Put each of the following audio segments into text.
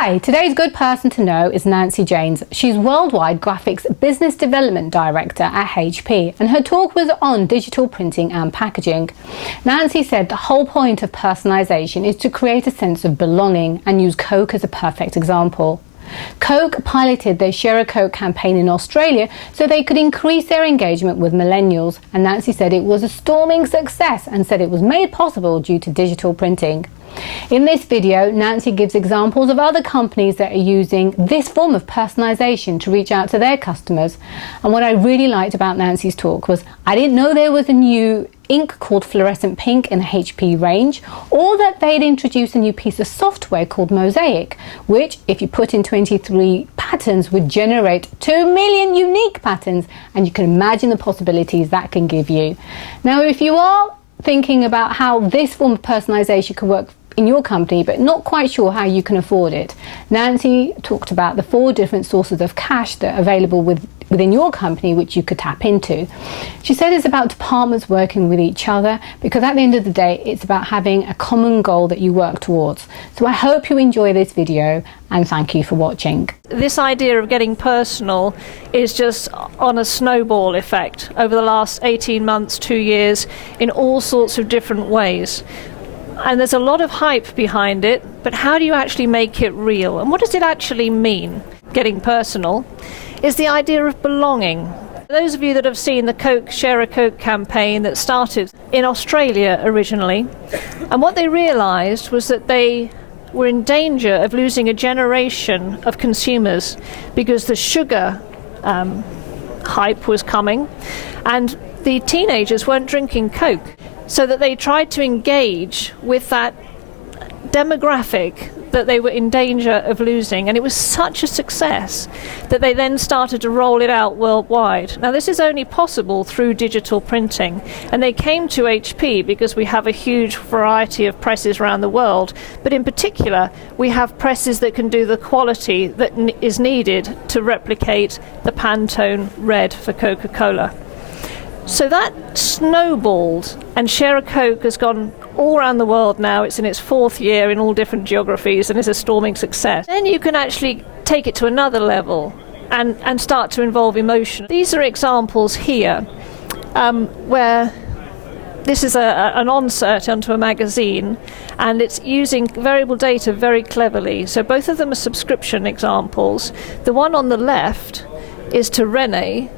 Hi, today's good person to know is Nancy Janes. She's Worldwide Graphics Business Development Director at HP, and her talk was on digital printing and packaging. Nancy said the whole point of personalisation is to create a sense of belonging, and use Coke as a perfect example. Coke piloted their Share a Coke campaign in Australia so they could increase their engagement with millennials, and Nancy said it was a storming success and said it was made possible due to digital printing. In this video, Nancy gives examples of other companies that are using this form of personalisation to reach out to their customers. And what I really liked about Nancy's talk was I didn't know there was a new ink called fluorescent pink in the HP range, or that they'd introduced a new piece of software called Mosaic, which, if you put in 23 patterns, would generate 2 million unique patterns, and you can imagine the possibilities that can give you. Now, if you are thinking about how this form of personalisation can work in your company but not quite sure how you can afford it, Nancy talked about the 4 different sources of cash that are available within your company which you could tap into. She said it's about departments working with each other, because at the end of the day it's about having a common goal that you work towards. So I hope you enjoy this video, and thank you for watching. This idea of getting personal is just on a snowball effect over the last 18 months, 2 years, in all sorts of different ways. And there's a lot of hype behind it, but how do you actually make it real? And what does it actually mean? Getting personal is the idea of belonging. Those of you that have seen the Coke Share a Coke campaign that started in Australia originally, and what they realised was that they were in danger of losing a generation of consumers because the sugar hype was coming and the teenagers weren't drinking Coke. So that they tried to engage with that demographic that they were in danger of losing, and it was such a success that they then started to roll it out worldwide. Now, this is only possible through digital printing, and they came to HP because we have a huge variety of presses around the world, but in particular we have presses that can do the quality that is needed to replicate the Pantone red for Coca-Cola. So that snowballed, and Share a Coke has gone all around the world now. It's in its 4th year in all different geographies and is a storming success. Then you can actually take it to another level and start to involve emotion. These are examples here where this is an onsert onto a magazine, and it's using variable data very cleverly. So both of them are subscription examples. The one on the left is to Renee,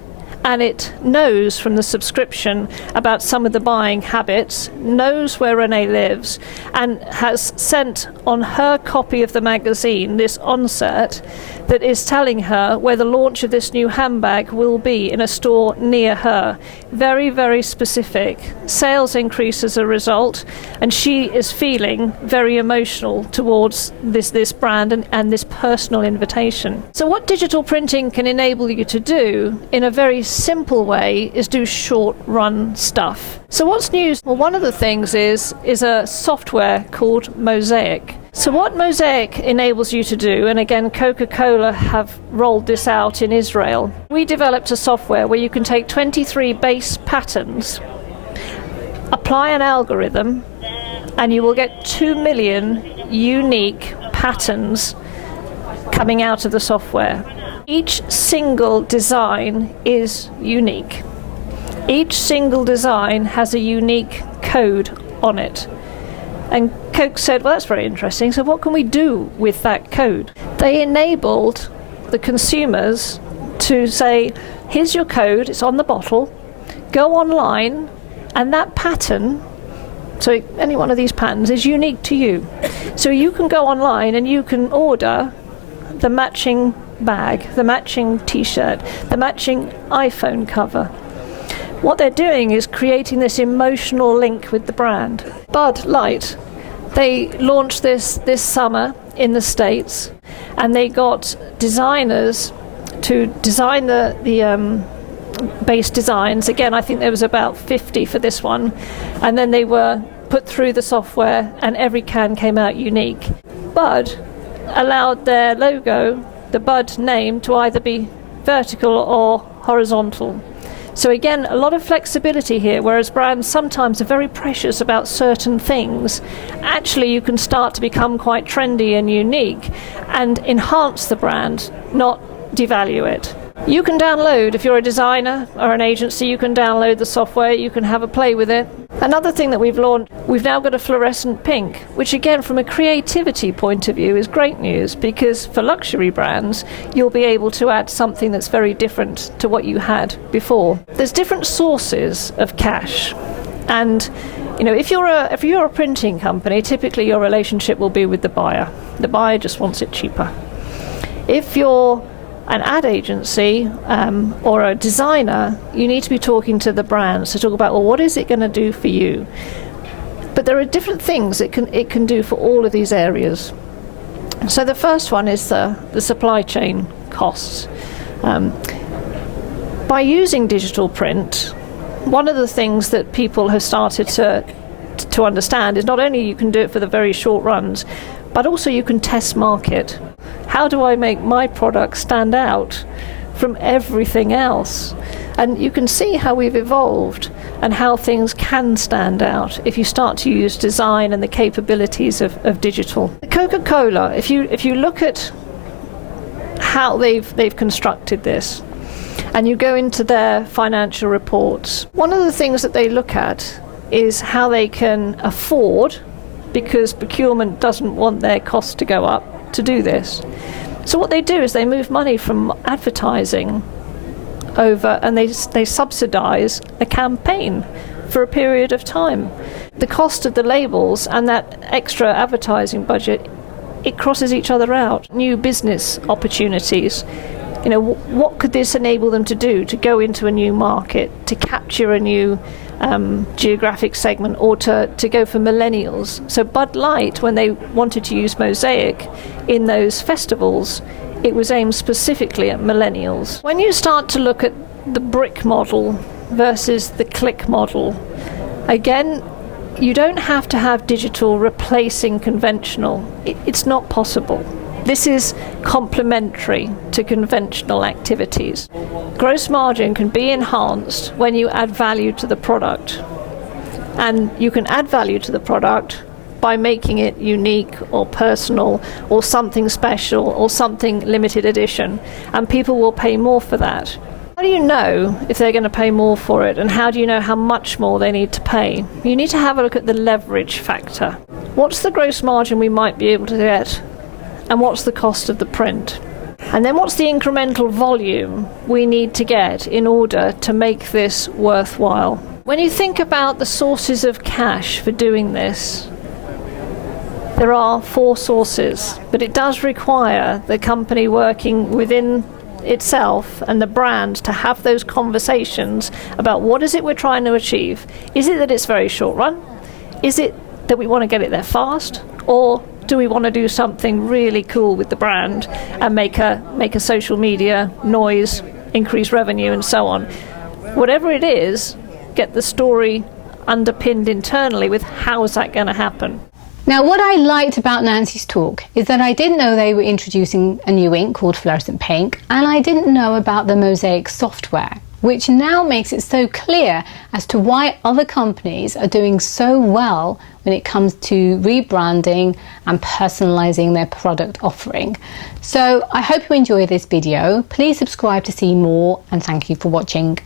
and it knows from the subscription about some of the buying habits, knows where Renee lives, and has sent on her copy of the magazine this onsert that is telling her where the launch of this new handbag will be in a store near her. Very, very specific. Sales increase as a result, and she is feeling very emotional towards this brand and this personal invitation. So what digital printing can enable you to do in a very simple way is do short-run stuff. So what's new? Well, one of the things is a software called Mosaic. So what Mosaic enables you to do, and again Coca-Cola have rolled this out in Israel, we developed a software where you can take 23 base patterns, apply an algorithm, and you will get 2 million unique patterns coming out of the software. Each single design is unique. Each single design has a unique code on it. And Coke said, well, that's very interesting, so what can we do with that code? They enabled the consumers to say, here's your code, it's on the bottle, go online, and that pattern, so any one of these patterns, is unique to you. So you can go online and you can order the matching bag, the matching t-shirt, the matching iPhone cover. What they're doing is creating this emotional link with the brand. Bud Light, they launched this summer in the States, and they got designers to design the base designs. Again, I think there was about 50 for this one, and then they were put through the software and every can came out unique. Bud allowed their logo, the Bud name, to either be vertical or horizontal. So again, a lot of flexibility here, whereas brands sometimes are very precious about certain things. Actually, you can start to become quite trendy and unique and enhance the brand, not devalue it. You can download, if you're a designer or an agency, you can download the software, you can have a play with it. Another thing that we've launched, we've now got a fluorescent pink, which again, from a creativity point of view, is great news, because for luxury brands, you'll be able to add something that's very different to what you had before. There's different sources of cash, and if you're a printing company, typically your relationship will be with the buyer. The buyer just wants it cheaper. If you're an ad agency or a designer, you need to be talking to the brands to talk about, well, what is it going to do for you? But there are different things it can do for all of these areas. So the first one is the supply chain costs. By using digital print, one of the things that people have started to understand is not only you can do it for the very short runs, but also you can test market. How do I make my product stand out from everything else? And you can see how we've evolved and how things can stand out if you start to use design and the capabilities of digital. Coca-Cola, if you look at how they've constructed this, and you go into their financial reports, one of the things that they look at is how they can afford, because procurement doesn't want their costs to go up, to do this. So what they do is they move money from advertising over, and they subsidize a campaign for a period of time. The cost of the labels and that extra advertising budget, it crosses each other out. New business opportunities. What could this enable them to do to go into a new market, to capture a new geographic segment, or to go for millennials? So Bud Light, when they wanted to use mosaic in those festivals, it was aimed specifically at millennials. When you start to look at the brick model versus the click model, again, you don't have to have digital replacing conventional. It's not possible. This is complementary to conventional activities. Gross margin can be enhanced when you add value to the product. And you can add value to the product by making it unique or personal or something special or something limited edition. And people will pay more for that. How do you know if they're going to pay more for it, and how do you know how much more they need to pay? You need to have a look at the leverage factor. What's the gross margin we might be able to get? And what's the cost of the print? And then what's the incremental volume we need to get in order to make this worthwhile? When you think about the sources of cash for doing this, there are 4 sources, but it does require the company working within itself and the brand to have those conversations about what is it we're trying to achieve. Is it that it's very short run? Is it that we want to get it there fast? Or do we want to do something really cool with the brand and make a social media noise, increase revenue, and so on? Whatever it is, get the story underpinned internally with how is that going to happen. Now, what I liked about Nancy's talk is that I didn't know they were introducing a new ink called fluorescent pink, and I didn't know about the mosaic software, which now makes it so clear as to why other companies are doing so well when it comes to rebranding and personalising their product offering. So I hope you enjoy this video. Please subscribe to see more, and thank you for watching.